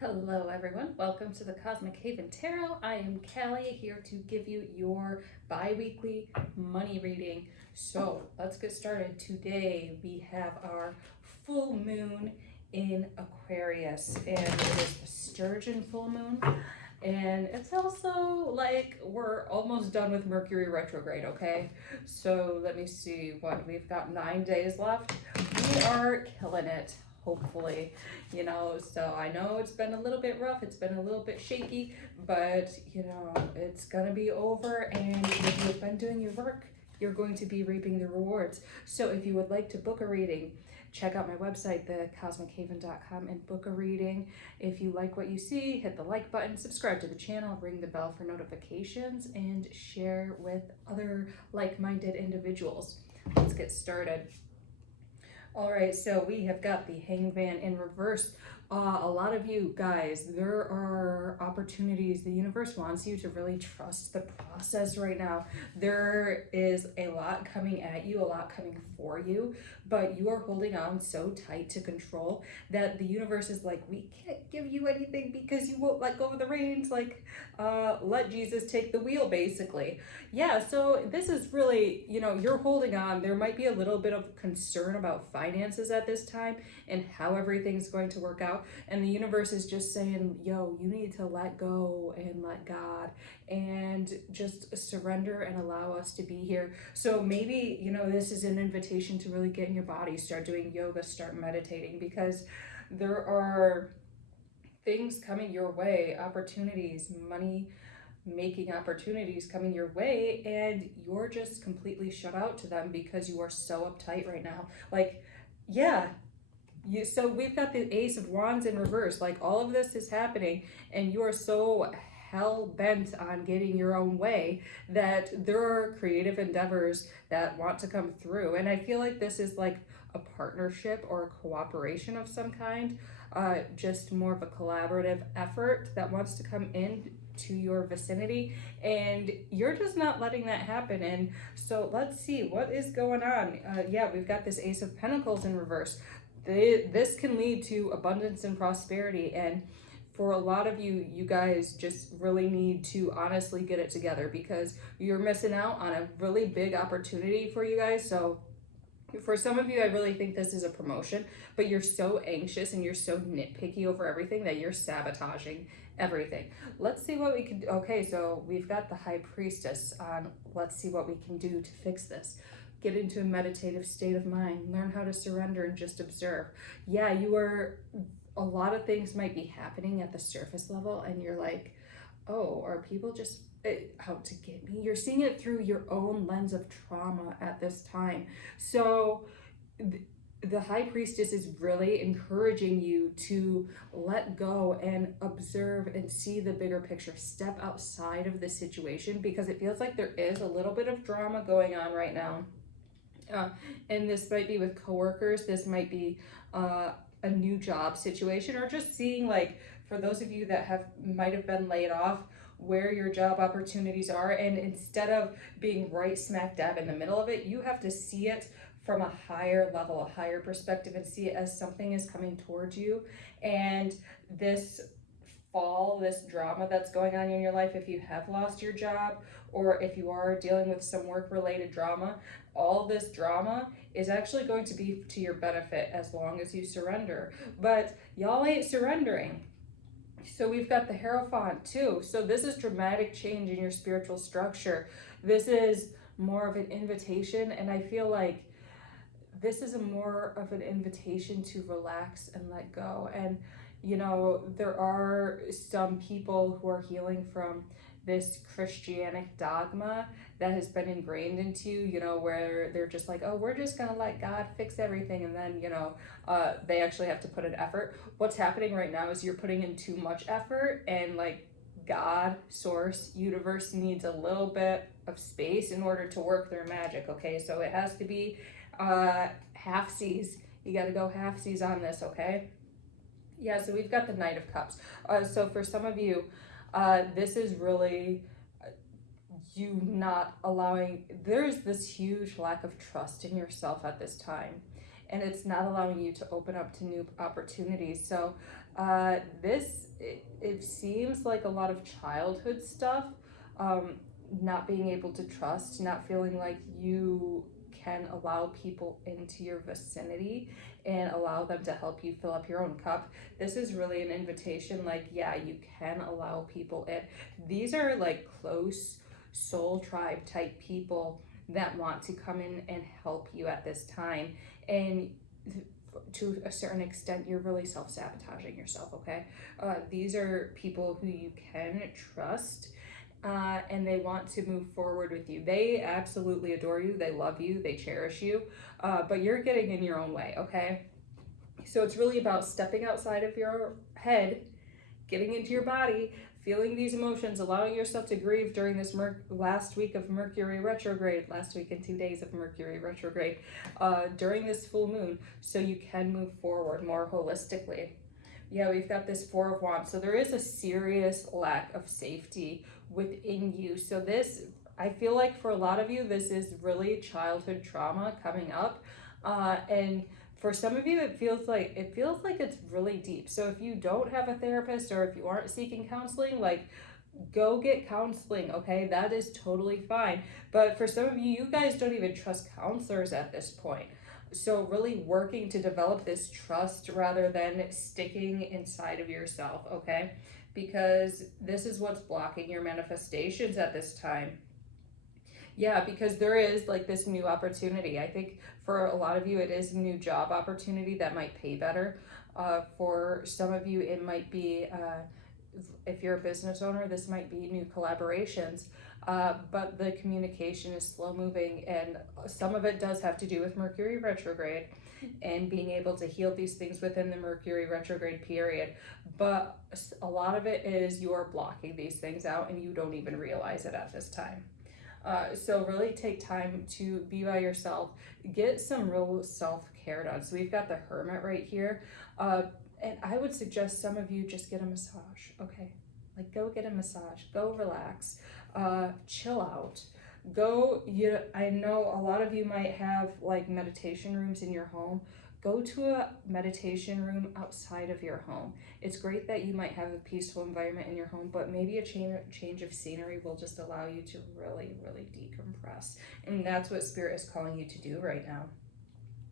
Hello, everyone. Welcome to the Cosmic Haven Tarot. I am Callie here to give you your bi weekly money reading. So let's get started. Today we have our full moon in Aquarius, and it is the Sturgeon full moon. And it's also like we're almost done with Mercury retrograde, okay? So let me see what we've got 9 days left. We are killing it, hopefully. So I know it's been a little bit rough, it's been a little bit shaky, but it's gonna be over, and if you've been doing your work, you're going to be reaping the rewards. So if you would like to book a reading, check out my website, thecosmichaven.com, and book a reading. If you like what you see, hit the like button, subscribe to the channel, ring the bell for notifications, and share with other like-minded individuals. Let's get started. All right, so we have got the Hangman in reverse. A lot of you guys, there are opportunities. The universe wants you to really trust the process right now. There is a lot coming at you, a lot coming for you, but you are holding on so tight to control that the universe is like, we can't give you anything because you won't let go of the reins. Like, let Jesus take the wheel, basically. Yeah, so this is really, you're holding on. There might be a little bit of concern about finances at this time and how everything's going to work out. And the universe is just saying, yo, you need to let go and let God and just surrender and allow us to be here. So maybe, this is an invitation to really get in your body, start doing yoga, start meditating, because there are things coming your way, opportunities, money making opportunities coming your way, and you're just completely shut out to them because you are so uptight right now. Like, yeah, so we've got the Ace of Wands in reverse. Like, all of this is happening and you are so hell bent on getting your own way that there are creative endeavors that want to come through, and I feel like this is like a partnership or a cooperation of some kind, just more of a collaborative effort that wants to come in to your vicinity, and you're just not letting that happen. And so let's see what is going on. Yeah, we've got this Ace of Pentacles in reverse. This can lead to abundance and prosperity, and for a lot of you, you guys just really need to honestly get it together because you're missing out on a really big opportunity for you guys. So for some of you, I really think this is a promotion, but you're so anxious and you're so nitpicky over everything that you're sabotaging everything. Let's see what we can do. Okay, so we've got the High Priestess on. Let's see what we can do to fix this. Get into a meditative state of mind. Learn how to surrender and just observe. Yeah, a lot of things might be happening at the surface level, and you're like, oh, are people just out to get me? You're seeing it through your own lens of trauma at this time. So the High Priestess is really encouraging you to let go and observe and see the bigger picture. Step outside of the situation because it feels like there is a little bit of drama going on right now. And this might be with coworkers, this might be a new job situation, or just seeing, like, for those of you that might have been laid off, where your job opportunities are, and instead of being right smack dab in the middle of it, you have to see it from a higher level, a higher perspective, and see it as something is coming towards you. And this this drama that's going on in your life, if you have lost your job or if you are dealing with some work related drama, all this drama is actually going to be to your benefit as long as you surrender. But y'all ain't surrendering. So we've got the Hierophant too. So this is dramatic change in your spiritual structure. This is more of an invitation, and I feel like this is more of an invitation to relax and let go. And there are some people who are healing from this Christianic dogma that has been ingrained into you, where they're just like, oh, we're just gonna let God fix everything, and then they actually have to put an effort. What's happening right now is you're putting in too much effort, and like God, source, universe needs a little bit of space in order to work their magic. Okay, so it has to be half-seas. You got to go half-seas on this, okay? Yeah, so we've got the Knight of Cups. So for some of you, this is really you not allowing, there's this huge lack of trust in yourself at this time, and it's not allowing you to open up to new opportunities. So this it seems like a lot of childhood stuff, not being able to trust, not feeling like you can allow people into your vicinity and allow them to help you fill up your own cup. This is really an invitation, like, yeah, you can allow people in. These are like close soul tribe type people that want to come in and help you at this time. And to a certain extent, you're really self-sabotaging yourself, okay? These are people who you can trust, and they want to move forward with you. They absolutely adore you, they love you, they cherish you, but you're getting in your own way, okay? So it's really about stepping outside of your head, getting into your body, feeling these emotions, allowing yourself to grieve during this last week of Mercury retrograde, last week and 2 days of Mercury retrograde, during this full moon, so you can move forward more holistically. Yeah, we've got this Four of Wands. So there is a serious lack of safety within you. So this, I feel like for a lot of you, this is really childhood trauma coming up. And for some of you, it feels like it's really deep. So if you don't have a therapist, or if you aren't seeking counseling, like, go get counseling, okay? That is totally fine. But for some of you, you guys don't even trust counselors at this point. So really working to develop this trust rather than sticking inside of yourself, okay? Because this is what's blocking your manifestations at this time. Yeah, because there is like this new opportunity. I think for a lot of you, it is a new job opportunity that might pay better. For some of you, it might be, if you're a business owner, this might be new collaborations. But the communication is slow moving, and some of it does have to do with Mercury retrograde and being able to heal these things within the Mercury retrograde period. But a lot of it is you're blocking these things out and you don't even realize it at this time. So really take time to be by yourself, get some real self-care done. So we've got the Hermit right here. And I would suggest some of you just get a massage, okay? Like, go get a massage, go relax, chill out. I know a lot of you might have like meditation rooms in your home. Go to a meditation room outside of your home. It's great that you might have a peaceful environment in your home, but maybe a change of scenery will just allow you to really, really decompress. And that's what Spirit is calling you to do right now.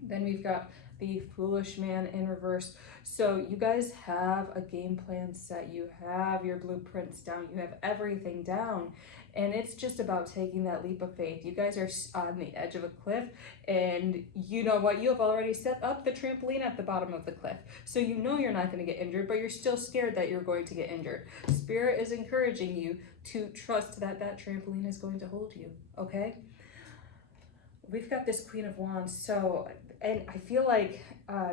Then we've got the Foolish Man in reverse. So you guys have a game plan set. You have your blueprints down. You have everything down. And it's just about taking that leap of faith. You guys are on the edge of a cliff, and you know what? You have already set up the trampoline at the bottom of the cliff. So you know you're not going to get injured, but you're still scared that you're going to get injured. Spirit is encouraging you to trust that that trampoline is going to hold you, okay? We've got this Queen of Wands. So, and I feel like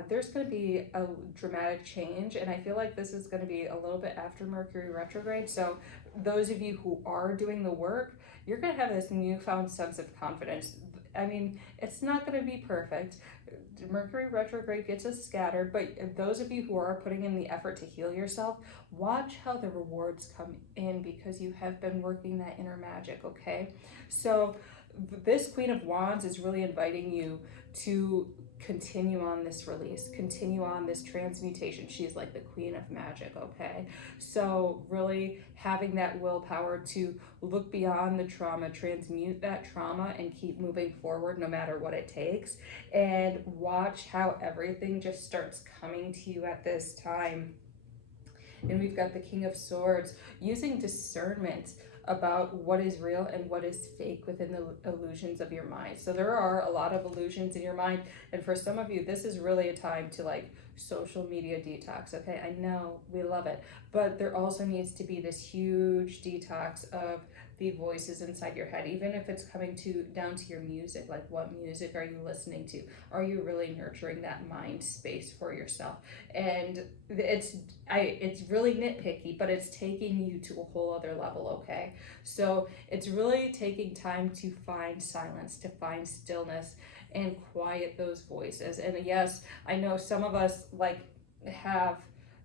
there's going to be a dramatic change, and I feel like this is going to be a little bit after Mercury retrograde. So those of you who are doing the work, you're going to have this newfound sense of confidence. I mean, it's not going to be perfect. Mercury retrograde gets us scattered, but those of you who are putting in the effort to heal yourself, watch how the rewards come in, because you have been working that inner magic, okay? So this Queen of Wands is really inviting you to continue on this release, continue on this transmutation. She's like the Queen of Magic, okay? So really having that willpower to look beyond the trauma, transmute that trauma, and keep moving forward no matter what it takes. And watch how everything just starts coming to you at this time. And we've got the King of Swords, using discernment about what is real and what is fake within the illusions of your mind. So there are a lot of illusions in your mind, and for some of you, this is really a time to like social media detox, okay? I know we love it, but there also needs to be this huge detox of the voices inside your head, even if it's coming down to your music. Like, what music are you listening to? Are you really nurturing that mind space for yourself? And it's really nitpicky, but it's taking you to a whole other level, okay? So it's really taking time to find silence, to find stillness, and quiet those voices. And yes, I know some of us like have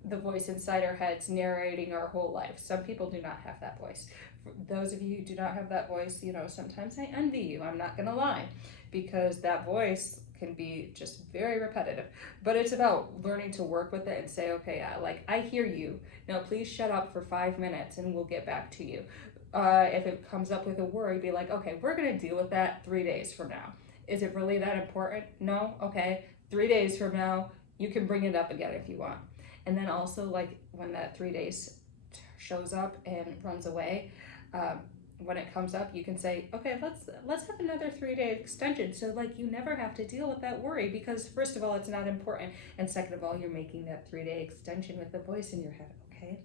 the voice inside our heads narrating our whole life. Some people do not have that voice. For those of you who do not have that voice, you know, sometimes I envy you, I'm not gonna lie, because that voice can be just very repetitive, but it's about learning to work with it and say, okay, yeah, like I hear you. Now please shut up for 5 minutes and we'll get back to you. If it comes up with a worry, be like, okay, we're gonna deal with that 3 days from now. Is it really that important? No? Okay. 3 days from now, you can bring it up again if you want. And then also, like, when that 3 days shows up and runs away, when it comes up, you can say, okay, let's have another 3 day extension. So like you never have to deal with that worry, because first of all, it's not important. And second of all, you're making that 3 day extension with the voice in your head. Okay.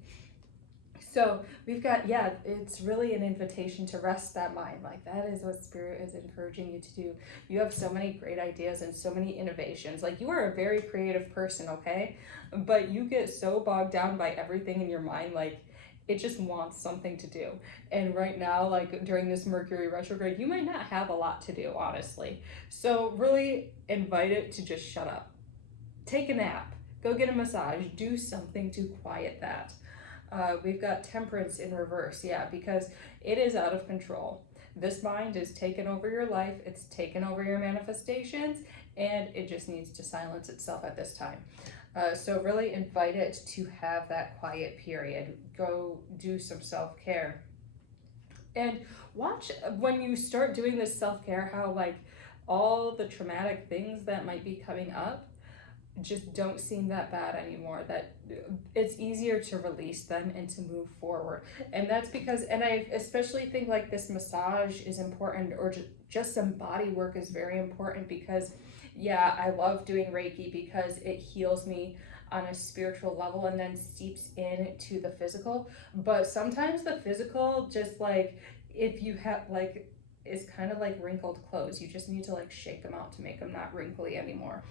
So we've got, yeah, it's really an invitation to rest that mind. Like that is what Spirit is encouraging you to do. You have so many great ideas and so many innovations. Like you are a very creative person, okay? But you get so bogged down by everything in your mind, like it just wants something to do. And right now, like during this Mercury retrograde, you might not have a lot to do, honestly. So really invite it to just shut up. Take a nap, go get a massage, do something to quiet that. We've got Temperance in reverse, yeah, because it is out of control. This mind is taken over your life, it's taken over your manifestations, and it just needs to silence itself at this time. So really invite it to have that quiet period. Go do some self-care. And watch when you start doing this self-care, how like all the traumatic things that might be coming up just don't seem that bad anymore, that it's easier to release them and to move forward. And that's because, and I especially think like this massage is important, or just some body work is very important, because yeah, I love doing Reiki because it heals me on a spiritual level and then seeps into the physical. But sometimes the physical, just like if you have like, is kind of like wrinkled clothes. You just need to like shake them out to make them not wrinkly anymore.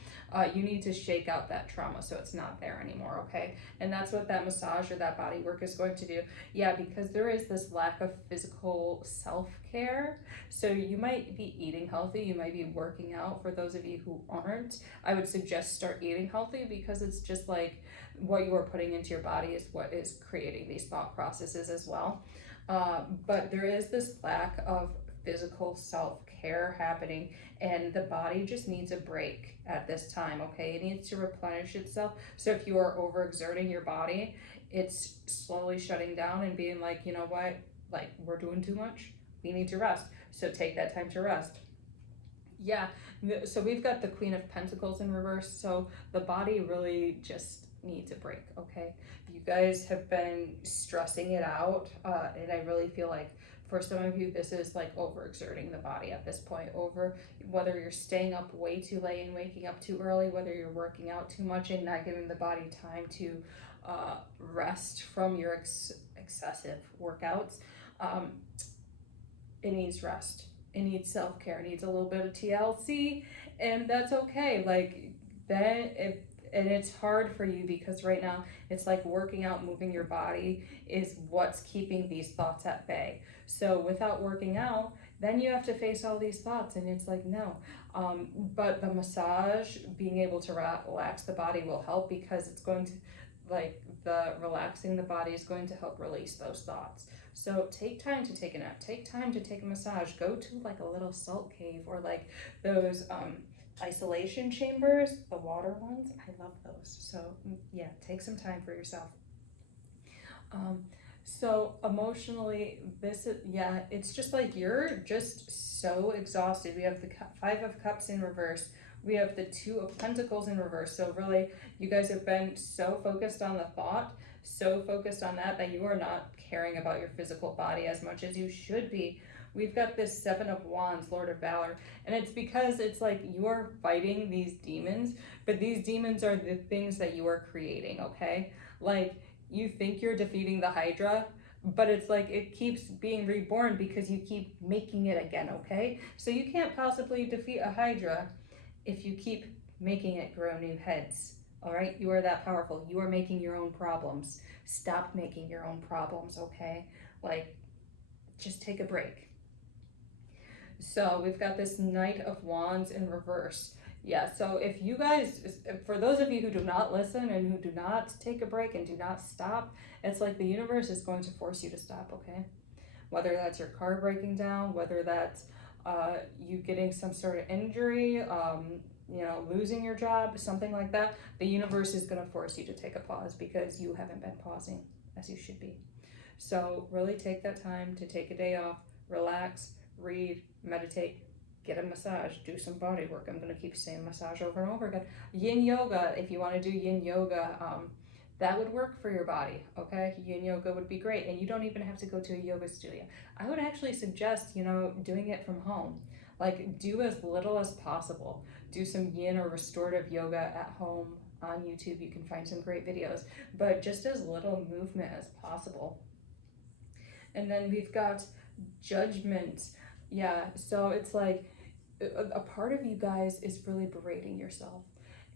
You need to shake out that trauma so it's not there anymore, okay? And that's what that massage or that body work is going to do. Yeah, because there is this lack of physical self-care. So you might be eating healthy, you might be working out. For those of you who aren't, I would suggest start eating healthy, because it's just like what you are putting into your body is what is creating these thought processes as well. But there is this lack of physical self-care happening, and the body just needs a break at this time, okay? It needs to replenish itself. So if you are overexerting your body, it's slowly shutting down and being like, you know what, like we're doing too much, we need to rest. So take that time to rest. Yeah, so we've got the Queen of Pentacles in reverse, so the body really just needs a break, okay? You guys have been stressing it out, and I really feel like for some of you, this is like overexerting the body at this point, over whether you're staying up way too late and waking up too early, whether you're working out too much and not giving the body time to rest from your excessive workouts. It needs rest. It needs self-care. It needs a little bit of TLC, and that's okay. Like then and it's hard for you because right now it's like working out, moving your body is what's keeping these thoughts at bay. So without working out, then you have to face all these thoughts, and it's like, no. But the massage, being able to relax the body will help, because it's going to, like, the relaxing the body is going to help release those thoughts. So take time to take a nap, take time to take a massage, go to like a little salt cave, or like those isolation chambers, the water ones. I love those. So yeah, take some time for yourself. So emotionally, this is, yeah, it's just like you're just so exhausted. We have the Five of Cups in reverse. We have the Two of Pentacles in reverse. So really, you guys have been so focused on the thought, so focused on that you are not caring about your physical body as much as you should be. We've got this Seven of Wands, Lord of Valor, and it's because it's like you are fighting these demons, but these demons are the things that you are creating, okay? Like, you think you're defeating the Hydra, but it's like it keeps being reborn because you keep making it again, okay? So you can't possibly defeat a Hydra if you keep making it grow new heads, all right? You are that powerful. You are making your own problems. Stop making your own problems, okay? Like, just take a break. So we've got this Knight of Wands in reverse. Yeah, so if you guys, for those of you who do not listen and who do not take a break and do not stop, it's like the universe is going to force you to stop, okay? Whether that's your car breaking down, whether that's you getting some sort of injury, losing your job, something like that, the universe is going to force you to take a pause because you haven't been pausing as you should be. So really take that time to take a day off, relax, read, meditate, get a massage, do some body work. I'm going to keep saying massage over and over again. Yin yoga, if you want to do yin yoga, that would work for your body, okay? Yin yoga would be great, and you don't even have to go to a yoga studio. I would actually suggest, doing it from home. Like, do as little as possible. Do some yin or restorative yoga at home on YouTube. You can find some great videos, but just as little movement as possible. And then we've got judgment. Yeah, so it's like a part of you guys is really berating yourself.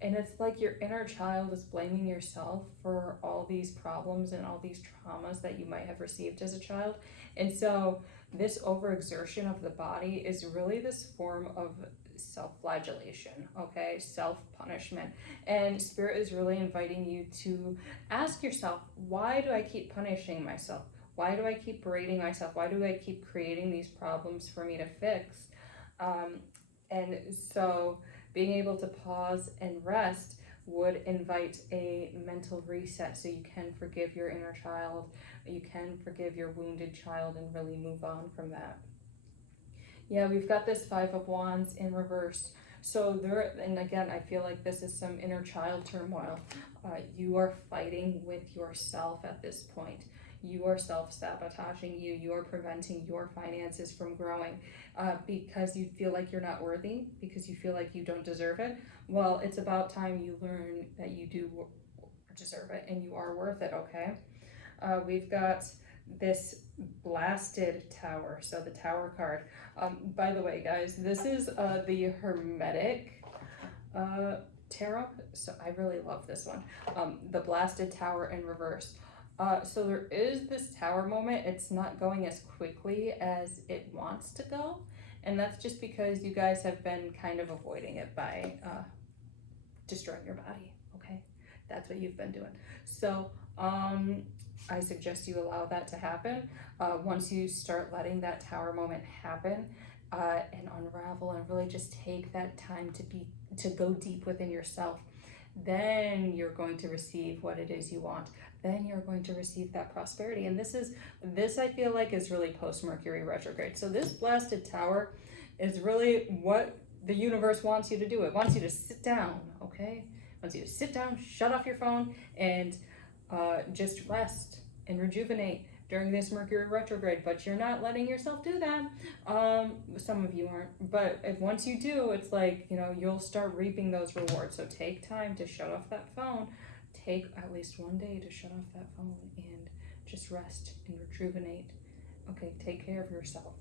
And it's like your inner child is blaming yourself for all these problems and all these traumas that you might have received as a child. And so this overexertion of the body is really this form of self-flagellation, okay? Self-punishment. And Spirit is really inviting you to ask yourself, why do I keep punishing myself? Why do I keep berating myself? Why do I keep creating these problems for me to fix? And so being able to pause and rest would invite a mental reset so you can forgive your inner child, you can forgive your wounded child and really move on from that. Yeah, we've got this Five of Wands in reverse. So there, and again, I feel like this is some inner child turmoil. You are fighting with yourself at this point. You are self-sabotaging you. You are preventing your finances from growing because you feel like you're not worthy, because you feel like you don't deserve it. Well, it's about time you learn that you do deserve it and you are worth it, okay? We've got this blasted tower, so the tower card. By the way, guys, this is the Hermetic tarot, so I really love this one. The blasted tower in reverse. So there is this tower moment. It's not going as quickly as it wants to go, and that's just because you guys have been kind of avoiding it by destroying your body, okay? That's what you've been doing. So I suggest you allow that to happen. Once you start letting that tower moment happen and unravel and really just take that time to go deep within yourself, then you're going to receive what it is you want. Then you're going to receive that prosperity. And this I feel like is really post-Mercury retrograde. So this blasted tower is really what the universe wants you to do. It wants you to sit down, okay? It wants you to sit down, shut off your phone, and just rest and rejuvenate during this Mercury retrograde. But you're not letting yourself do that. Some of you aren't, but once you do, it's like, you'll start reaping those rewards. So take time to shut off that phone. Take at least one day to shut off that phone and just rest and rejuvenate. Okay, take care of yourself.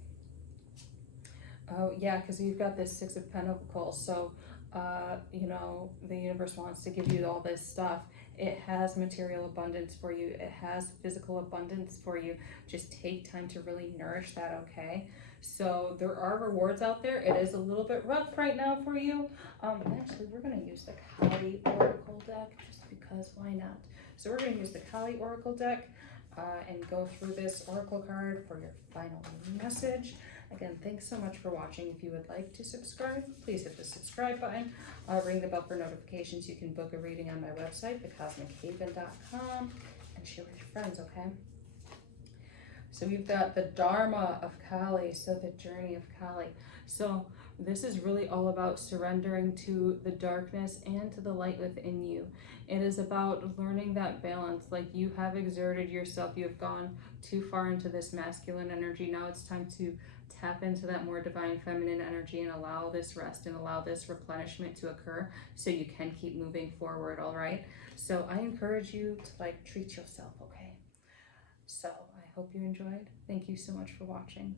Oh yeah, because you've got this Six of Pentacles. So the universe wants to give you all this stuff. It has material abundance for you. It has physical abundance for you. Just take time to really nourish that, okay? So there are rewards out there. It is a little bit rough right now for you. Actually, we're going to use the Kali Oracle deck just because, why not? So we're going to use the Kali Oracle deck and go through this Oracle card for your final message. Again, thanks so much for watching. If you would like to subscribe, please hit the subscribe button. Ring the bell for notifications. You can book a reading on my website, thecosmichaven.com, and share with your friends, okay? So we've got the Dharma of Kali, so the journey of Kali. So this is really all about surrendering to the darkness and to the light within you. It is about learning that balance. Like, you have exerted yourself, you have gone too far into this masculine energy. Now it's time to tap into that more divine feminine energy and allow this rest and allow this replenishment to occur so you can keep moving forward, all right? So I encourage you to treat yourself, okay? So I hope you enjoyed. Thank you so much for watching.